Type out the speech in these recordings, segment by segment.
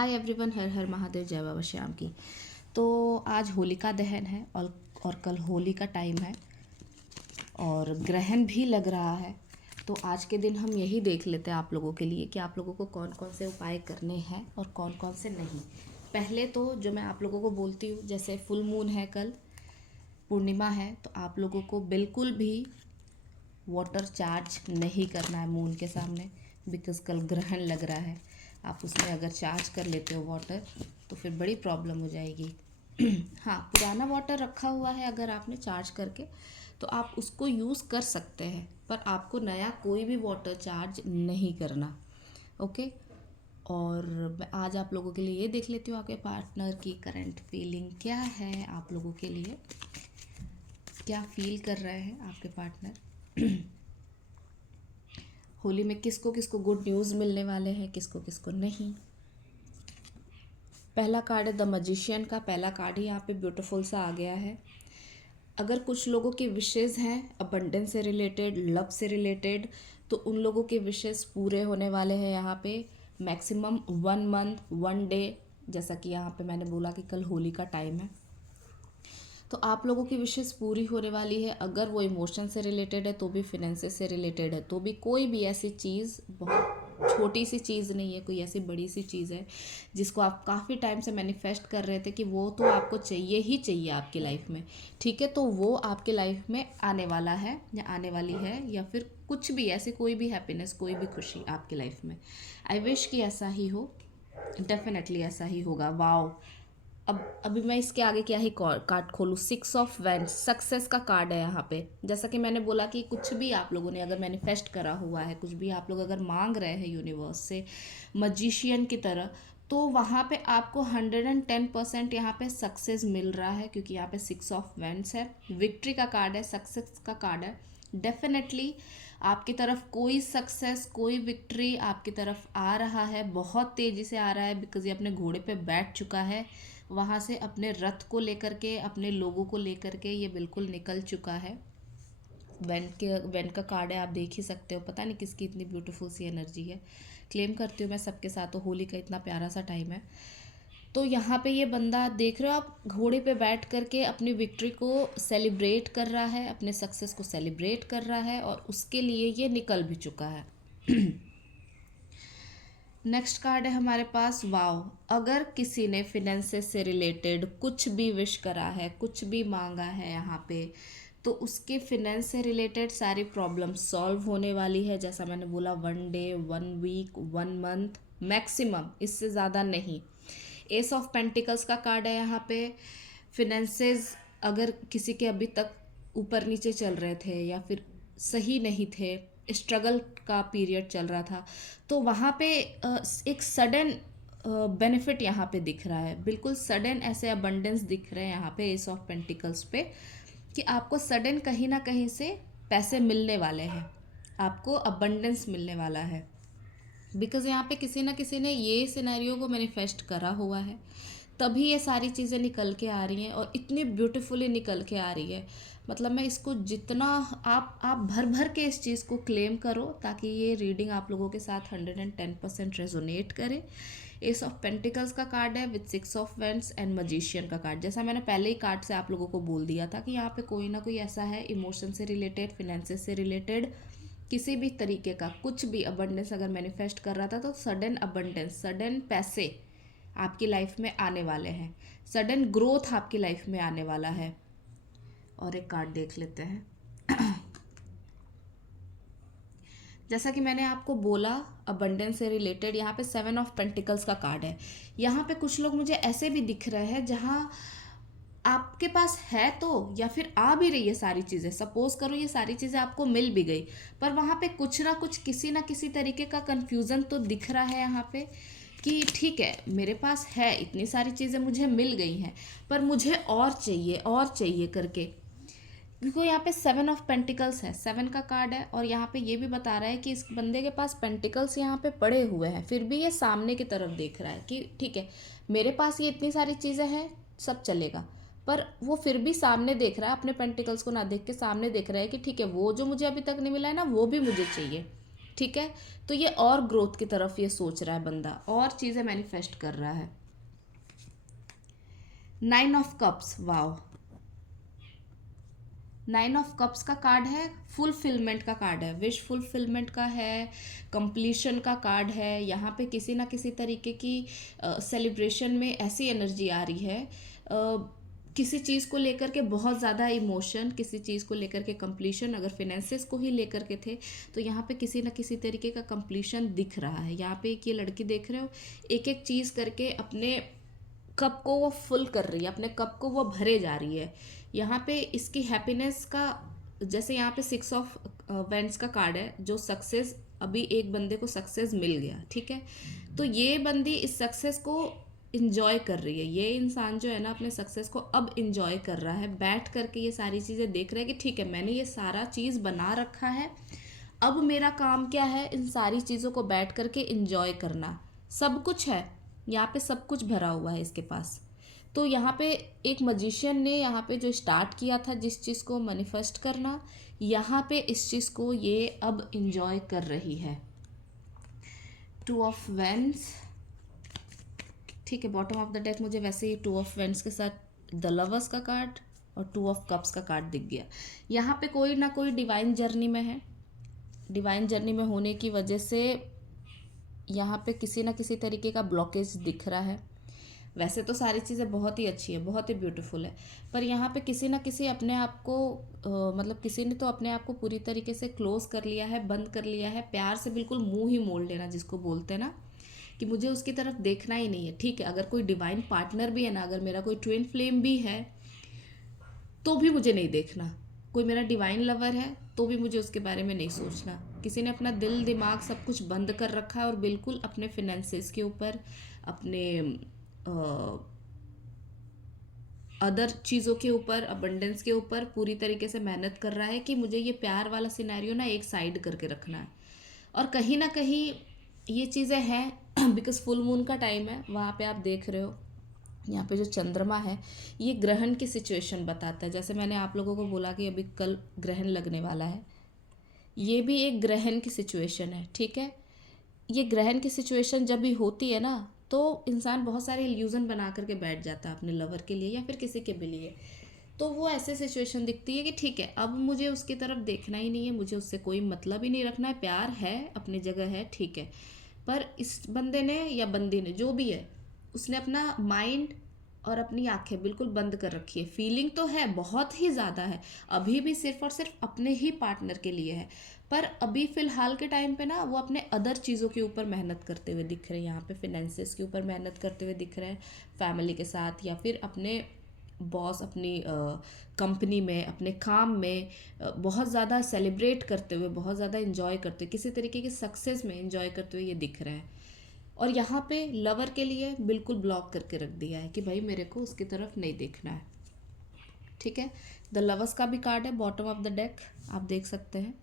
Hi everyone, हर हर महादेव, जय बाबा श्याम की। तो आज होलिका दहन है और कल होली का टाइम है और ग्रहण भी लग रहा है। तो आज के दिन हम यही देख लेते हैं आप लोगों के लिए कि आप लोगों को कौन कौन से उपाय करने हैं और कौन कौन से नहीं। पहले तो जो मैं आप लोगों को बोलती हूँ, जैसे फुल मून है, कल पूर्णिमा है, तो आप लोगों को बिल्कुल भी वाटर चार्ज नहीं करना है मून के सामने, बिकॉज़ कल ग्रहण लग रहा है। आप उसमें अगर चार्ज कर लेते हो वाटर तो फिर बड़ी प्रॉब्लम हो जाएगी। हाँ, पुराना वाटर रखा हुआ है अगर आपने चार्ज करके, तो आप उसको यूज़ कर सकते हैं, पर आपको नया कोई भी वाटर चार्ज नहीं करना। ओके। और मैं आज आप लोगों के लिए ये देख लेती हूँ आपके पार्टनर की करंट फीलिंग क्या है, आप लोगों के लिए क्या फील कर रहे हैं आपके पार्टनर। होली में किसको किसको गुड न्यूज़ मिलने वाले हैं, किसको किसको नहीं। पहला कार्ड है द मजिशियन का। पहला कार्ड ही यहाँ पे ब्यूटीफुल सा आ गया है। अगर कुछ लोगों की विशेज़ हैं अबंडेंस से रिलेटेड, लव से रिलेटेड, तो उन लोगों के विशेज़ पूरे होने वाले हैं यहाँ पे। मैक्सिमम 1 मंथ 1 डे, जैसा कि यहाँ पे मैंने बोला कि कल होली का टाइम है, तो आप लोगों की विशेष पूरी होने वाली है। अगर वो इमोशन से रिलेटेड है तो भी, फिनेंसेस से रिलेटेड है तो भी, कोई भी ऐसी चीज़, बहुत छोटी सी चीज़ नहीं है, कोई ऐसी बड़ी सी चीज़ है जिसको आप काफ़ी टाइम से मैनिफेस्ट कर रहे थे कि वो तो आपको चाहिए ही चाहिए आपकी लाइफ में, ठीक है, तो वो आपके लाइफ में आने वाला है या आने वाली है, या फिर कुछ भी ऐसी कोई भी हैप्पीनेस, कोई भी खुशी आपकी लाइफ में। आई विश कि ऐसा ही हो, डेफिनेटली ऐसा ही होगा। वाओ। अब अभी मैं इसके आगे क्या ही कार्ड खोलूँ। 6 ऑफ वैंड्स, सक्सेस का कार्ड है यहाँ पे। जैसा कि मैंने बोला कि कुछ भी आप लोगों ने अगर मैनिफेस्ट करा हुआ है, कुछ भी आप लोग अगर मांग रहे हैं यूनिवर्स से मजिशियन की तरह, तो वहाँ पे आपको 110% यहाँ पे सक्सेस मिल रहा है, क्योंकि यहाँ पे 6 ऑफ वैंड्स है, विक्ट्री का कार्ड है, सक्सेस का कार्ड है। डेफिनेटली आपकी तरफ कोई सक्सेस, कोई विक्ट्री आपकी तरफ आ रहा है, बहुत तेज़ी से आ रहा है, बिकॉज ये अपने घोड़े पे बैठ चुका है, वहाँ से अपने रथ को लेकर के, अपने लोगों को लेकर के ये बिल्कुल निकल चुका है। वेंट का कार्ड है, आप देख ही सकते हो। पता नहीं किसकी इतनी ब्यूटीफुल सी एनर्जी है। क्लेम करती हूँ मैं सबके साथ, तो होली का इतना प्यारा सा टाइम है। तो यहाँ पे ये बंदा देख रहे हो आप, घोड़े पे बैठ करके अपनी विक्ट्री को सेलिब्रेट कर रहा है, अपने सक्सेस को सेलिब्रेट कर रहा है, और उसके लिए ये निकल भी चुका है। नेक्स्ट कार्ड है हमारे पास वाओ। अगर किसी ने फिनेंसेस से रिलेटेड कुछ भी विश करा है, कुछ भी मांगा है यहाँ पे, तो उसके फिनेंस से रिलेटेड सारी प्रॉब्लम सॉल्व होने वाली है। जैसा मैंने बोला, 1 डे 1 वीक 1 मंथ मैक्सिमम, इससे ज़्यादा नहीं। एस ऑफ पेंटिकल्स का कार्ड है यहाँ पे। फिनेंसेस अगर किसी के अभी तक ऊपर नीचे चल रहे थे या फिर सही नहीं थे, स्ट्रगल का पीरियड चल रहा था, तो वहाँ पे एक सडन बेनिफिट यहाँ पे दिख रहा है। बिल्कुल सडन ऐसे अबंडेंस दिख रहे हैं यहाँ पे एस ऑफ पेंटिकल्स पे, कि आपको सडन कहीं ना कहीं से पैसे मिलने वाले हैं, आपको अबंडेंस मिलने वाला है। बिकॉज़ यहाँ पे किसी ना किसी ने ये सिनेरियो को मैनिफेस्ट करा हुआ है, तभी ये सारी चीज़ें निकल के आ रही हैं, और इतनी ब्यूटीफुली निकल के आ रही है। मतलब मैं इसको जितना, आप भर भर के इस चीज़ को क्लेम करो, ताकि ये रीडिंग आप लोगों के साथ 110% रेजोनेट करे। एस ऑफ पेंटिकल्स का कार्ड है with 6 of wands and magician का कार्ड। जैसा मैंने पहले ही कार्ड से आप लोगों को बोल दिया था कि यहाँ पे कोई ना कोई ऐसा है, इमोशन से रिलेटेड, फिनेंसेस से रिलेटेड, किसी भी तरीके का कुछ भी अबंडेंस अगर मैनिफेस्ट कर रहा था, तो सडन अबंडेंस, सडन पैसे आपकी लाइफ में आने वाले हैं, सडन ग्रोथ आपकी लाइफ में आने वाला है। और एक कार्ड देख लेते हैं। जैसा कि मैंने आपको बोला अबंडेंस से रिलेटेड, यहाँ पे 7 ऑफ पेंटिकल्स का कार्ड है। यहाँ पे कुछ लोग मुझे ऐसे भी दिख रहे हैं जहाँ आपके पास है तो, या फिर आ भी रही है सारी चीज़ें, सपोज करो ये सारी चीज़ें आपको मिल भी गई, पर वहाँ पे कुछ ना कुछ, किसी ना किसी तरीके का कन्फ्यूज़न तो दिख रहा है यहाँ पे, कि ठीक है मेरे पास है, इतनी सारी चीज़ें मुझे मिल गई हैं, पर मुझे और चाहिए करके, क्योंकि यहाँ पे 7 ऑफ पेंटिकल्स है, 7 का कार्ड है, और यहाँ पे ये भी बता रहा है कि इस बंदे के पास पेंटिकल्स यहाँ पे पड़े हुए हैं, फिर भी ये सामने की तरफ देख रहा है कि ठीक है मेरे पास ये इतनी सारी चीज़ें हैं, सब चलेगा, पर वो फिर भी सामने देख रहा है, अपने पेंटिकल्स को ना देख के सामने देख रहा है कि ठीक है वो जो मुझे अभी तक नहीं मिला है ना, वो भी मुझे चाहिए। ठीक है। तो ये और ग्रोथ की तरफ ये सोच रहा है बंदा, और चीज़ें मैनिफेस्ट कर रहा है। 9 of cups, wow. 9 of cups का कार्ड है, फुलफिलमेंट का कार्ड है, विश फुलफिलमेंट का है, कंप्लीशन का कार्ड है। यहाँ पे किसी ना किसी तरीके की सेलिब्रेशन में ऐसी एनर्जी आ रही है, किसी चीज़ को लेकर के बहुत ज़्यादा इमोशन, किसी चीज़ को लेकर के कंप्लीशन। अगर फिनेंसेस को ही लेकर के थे तो यहाँ पे किसी ना किसी तरीके का कंप्लीशन दिख रहा है। यहाँ पे एक ये लड़की देख रहे हो, एक एक चीज़ करके अपने कप को वो फुल कर रही है, अपने कप को वो भरे जा रही है। यहाँ पे इसकी हैप्पीनेस का, जैसे यहाँ पे 6 ऑफ वेंट्स का कार्ड है, जो सक्सेस, अभी एक बंदे को सक्सेस मिल गया, ठीक है। तो ये बंदी इस सक्सेस को इंजॉय कर रही है। ये इंसान जो है ना, अपने सक्सेस को अब इंजॉय कर रहा है, बैठ करके ये सारी चीज़ें देख रहा है कि ठीक है, मैंने ये सारा चीज़ बना रखा है, अब मेरा काम क्या है, इन सारी चीज़ों को बैठ करके इंजॉय करना। सब कुछ है यहाँ पे, सब कुछ भरा हुआ है इसके पास। तो यहाँ पे एक मजिशियन ने यहाँ पे जो स्टार्ट किया था जिस चीज़ को मैनिफेस्ट करना, यहाँ पे इस चीज़ को ये अब इंजॉय कर रही है। 2 ऑफ वेंस, ठीक है। बॉटम ऑफ द डेक मुझे वैसे ही 2 ऑफ वेंस के साथ द लवर्स का कार्ड और 2 ऑफ कप्स का कार्ड दिख गया। यहाँ पे कोई ना कोई डिवाइन जर्नी में है। डिवाइन जर्नी में होने की वजह से यहाँ पे किसी ना किसी तरीके का ब्लॉकेज दिख रहा है। वैसे तो सारी चीज़ें बहुत ही अच्छी है, बहुत ही ब्यूटीफुल है, पर यहाँ पे किसी ना किसी अपने आप को मतलब किसी ने तो अपने आप को पूरी तरीके से क्लोज कर लिया है, बंद कर लिया है। प्यार से बिल्कुल मुंह ही मोड़ लेना, जिसको बोलते हैं ना, कि मुझे उसकी तरफ देखना ही नहीं है। ठीक है, अगर कोई डिवाइन पार्टनर भी है ना, अगर मेरा कोई ट्विन फ्लेम भी है तो भी मुझे नहीं देखना। कोई मेरा डिवाइन लवर है तो भी मुझे उसके बारे में नहीं सोचना। किसी ने अपना दिल दिमाग सब कुछ बंद कर रखा है और बिल्कुल अपने फिनेंसेस के ऊपर, अपने अदर चीज़ों के ऊपर, अबंडेंस के ऊपर पूरी तरीके से मेहनत कर रहा है कि मुझे ये प्यार वाला सिनेरियो ना एक साइड करके रखना है। और कहीं ना कहीं ये चीज़ें हैं बिकॉज फुल मून का टाइम है। वहाँ पे आप देख रहे हो, यहाँ पे जो चंद्रमा है ये ग्रहण की सिचुएशन बताता है। जैसे मैंने आप लोगों को बोला कि अभी कल ग्रहण लगने वाला है, ये भी एक ग्रहण की सिचुएशन है, ठीक है। ये ग्रहण की सिचुएशन जब भी होती है ना, तो इंसान बहुत सारे इल्यूज़न बना करके बैठ जाता है अपने लवर के लिए या फिर किसी के भी लिए। तो वो ऐसे सिचुएशन दिखती है कि ठीक है, अब मुझे उसकी तरफ देखना ही नहीं है, मुझे उससे कोई मतलब ही नहीं रखना है। प्यार है, अपनी जगह है, ठीक है, पर इस बंदे ने या बंदी ने, जो भी है, उसने अपना माइंड और अपनी आंखें बिल्कुल बंद कर रखी है। फीलिंग तो है, बहुत ही ज़्यादा है, अभी भी सिर्फ और सिर्फ अपने ही पार्टनर के लिए है, पर अभी फ़िलहाल के टाइम पे ना वो अपने अदर चीज़ों के ऊपर मेहनत करते हुए दिख रहे हैं। यहाँ पे फिनेंसेस के ऊपर मेहनत करते हुए दिख रहे हैं, फैमिली के साथ, या फिर अपने बॉस, अपनी कंपनी में, अपने काम में बहुत ज़्यादा सेलिब्रेट करते हुए, बहुत ज़्यादा इंजॉय करते हुए, किसी तरीके की सक्सेस में इंजॉय करते हुए ये दिख रहा है। और यहाँ पे लवर के लिए बिल्कुल ब्लॉक करके रख दिया है कि भाई मेरे को उसकी तरफ नहीं देखना है, ठीक है। द लवर्स का भी कार्ड है बॉटम ऑफ द डेक, आप देख सकते हैं,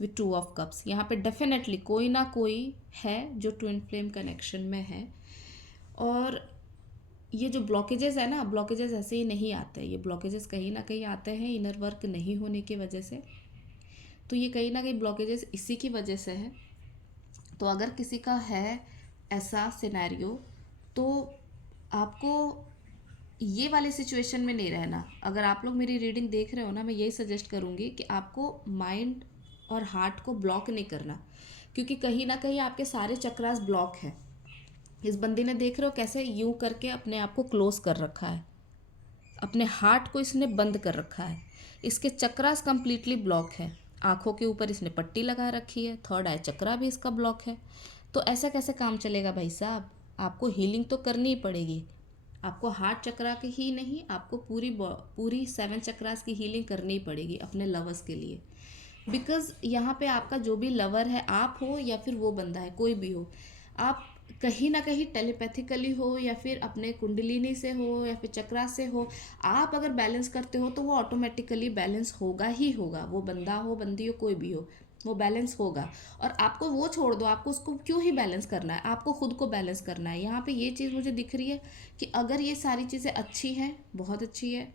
विथ 2 ऑफ कप्स। यहाँ पे डेफिनेटली कोई ना कोई है जो ट्विन फ्लेम कनेक्शन में है। और ये जो ब्लॉकेजेस है ना, ब्लॉकेजेस ऐसे ही नहीं आते, ये ब्लॉकेजेस कहीं ना कहीं आते हैं इनर वर्क नहीं होने की वजह से। तो ये कहीं ना कहीं ब्लॉकेजेस इसी की वजह से है। तो अगर किसी का है ऐसा सिनेरियो, तो आपको ये वाले सिचुएशन में नहीं रहना। अगर आप लोग मेरी रीडिंग देख रहे हो ना, मैं यही सजेस्ट करूँगी कि आपको माइंड और हार्ट को ब्लॉक नहीं करना, क्योंकि कहीं ना कहीं आपके सारे चक्रास ब्लॉक हैं। इस बंदी ने देख रहे हो कैसे यूं करके अपने आप को क्लोज कर रखा है, अपने हार्ट को इसने बंद कर रखा है, इसके चक्रास कंप्लीटली ब्लॉक है। आँखों के ऊपर इसने पट्टी लगा रखी है, थर्ड आई चक्रा भी इसका ब्लॉक है। तो ऐसा कैसे काम चलेगा भाई साहब? आपको हीलिंग तो करनी ही पड़ेगी। आपको हार्ट चक्रा की ही नहीं, आपको पूरी 7 चक्रास की हीलिंग करनी ही पड़ेगी अपने लवर्स के लिए। बिकॉज यहाँ पे आपका जो भी लवर है, आप हो या फिर वो बंदा है, कोई भी हो, आप कहीं ना कहीं टेलीपैथिकली हो या फिर अपने कुंडलिनी से हो या फिर चक्रा से हो, आप अगर बैलेंस करते हो तो वो ऑटोमेटिकली बैलेंस होगा ही होगा। वो बंदा हो, बंदी हो, कोई भी हो, वो बैलेंस होगा। और आपको वो छोड़ दो, आपको उसको क्यों ही बैलेंस करना है, आपको खुद को बैलेंस करना है। यहाँ पे ये चीज़ मुझे दिख रही है कि अगर ये सारी चीज़ें अच्छी हैं, बहुत अच्छी है,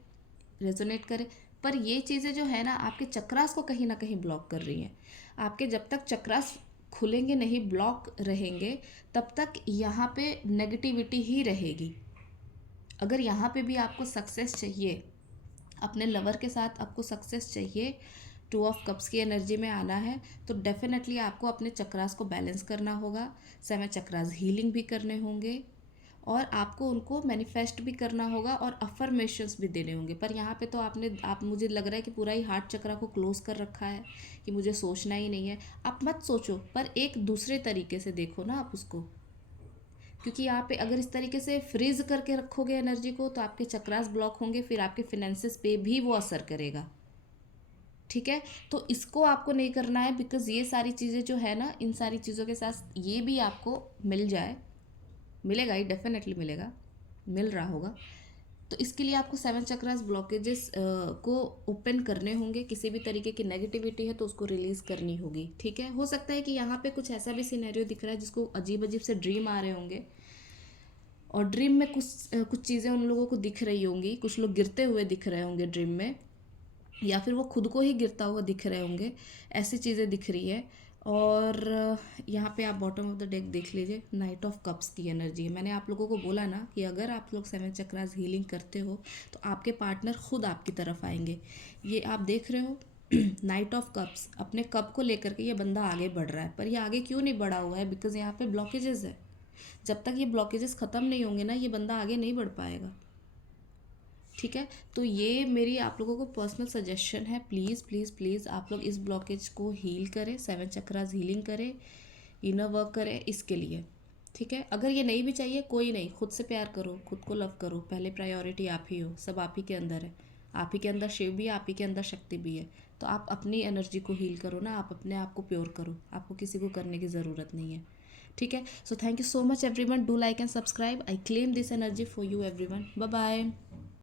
रेजोनेट करे, पर ये चीज़ें जो है ना, आपके चक्रास को कहीं ना कहीं ब्लॉक कर रही हैं। आपके जब तक चक्रास खुलेंगे नहीं, ब्लॉक रहेंगे, तब तक यहाँ पे नेगेटिविटी ही रहेगी। अगर यहाँ पे भी आपको सक्सेस चाहिए, अपने लवर के साथ आपको सक्सेस चाहिए, 2 ऑफ कप्स की एनर्जी में आना है, तो डेफिनेटली आपको अपने चक्रास को बैलेंस करना होगा, 7 चक्रास हीलिंग भी करने होंगे, और आपको उनको मैनिफेस्ट भी करना होगा और अफर्मेशंस भी देने होंगे। पर यहाँ पे तो आप मुझे लग रहा है कि पूरा ही हार्ट चक्रा को क्लोज कर रखा है कि मुझे सोचना ही नहीं है। आप मत सोचो, पर एक दूसरे तरीके से देखो ना आप उसको, क्योंकि यहाँ पे अगर इस तरीके से फ्रीज करके रखोगे एनर्जी को तो आपके चक्रास ब्लॉक होंगे, फिर आपके फिनेंसेस पे भी वो असर करेगा। ठीक है, तो इसको आपको नहीं करना है, बिकॉज ये सारी चीज़ें जो है ना, इन सारी चीज़ों के साथ ये भी आपको मिल जाए, मिलेगा ही, डेफिनेटली मिलेगा, मिल रहा होगा। तो इसके लिए आपको 7 चक्रास ब्लॉकेजेस को ओपन करने होंगे। किसी भी तरीके की नेगेटिविटी है तो उसको रिलीज़ करनी होगी। ठीक है, हो सकता है कि यहाँ पे कुछ ऐसा भी सिनेरियो दिख रहा है जिसको अजीब अजीब से ड्रीम आ रहे होंगे, और ड्रीम में कुछ चीज़ें उन लोगों को दिख रही होंगी, कुछ लोग गिरते हुए दिख रहे होंगे ड्रीम में, या फिर वो खुद को ही गिरता हुआ दिख रहे होंगे, ऐसी चीज़ें दिख रही है। और यहाँ पे आप बॉटम ऑफ द डेक देख लीजिए, नाइट ऑफ कप्स की एनर्जी है। मैंने आप लोगों को बोला ना कि अगर आप लोग 7 चक्रास हीलिंग करते हो तो आपके पार्टनर खुद आपकी तरफ आएंगे। ये आप देख रहे हो नाइट ऑफ कप्स, अपने कप को लेकर के ये बंदा आगे बढ़ रहा है, पर ये आगे क्यों नहीं बढ़ा हुआ है? बिकॉज यहाँ पे ब्लॉकेजेस है। जब तक ये ब्लॉकेजेस ख़त्म नहीं होंगे ना, ये बंदा आगे नहीं बढ़ पाएगा। ठीक है, तो ये मेरी आप लोगों को पर्सनल सजेशन है, प्लीज़ प्लीज़ प्लीज़ आप लोग इस ब्लॉकेज को हील करें, 7 चक्रास हीलिंग करें, इनर वर्क करें इसके लिए। ठीक है, अगर ये नहीं भी चाहिए कोई नहीं, खुद से प्यार करो, खुद को लव करो, पहले प्रायोरिटी आप ही हो, सब आप ही के अंदर है, आप ही के अंदर शिव भी है, आप ही के अंदर शक्ति भी है। तो आप अपनी एनर्जी को हील करो ना, आप अपने आप को प्योर करो, आपको किसी को करने की ज़रूरत नहीं है। ठीक है, so thank you so much everyone, do like and subscribe, I claim this energy for you everyone, bye bye.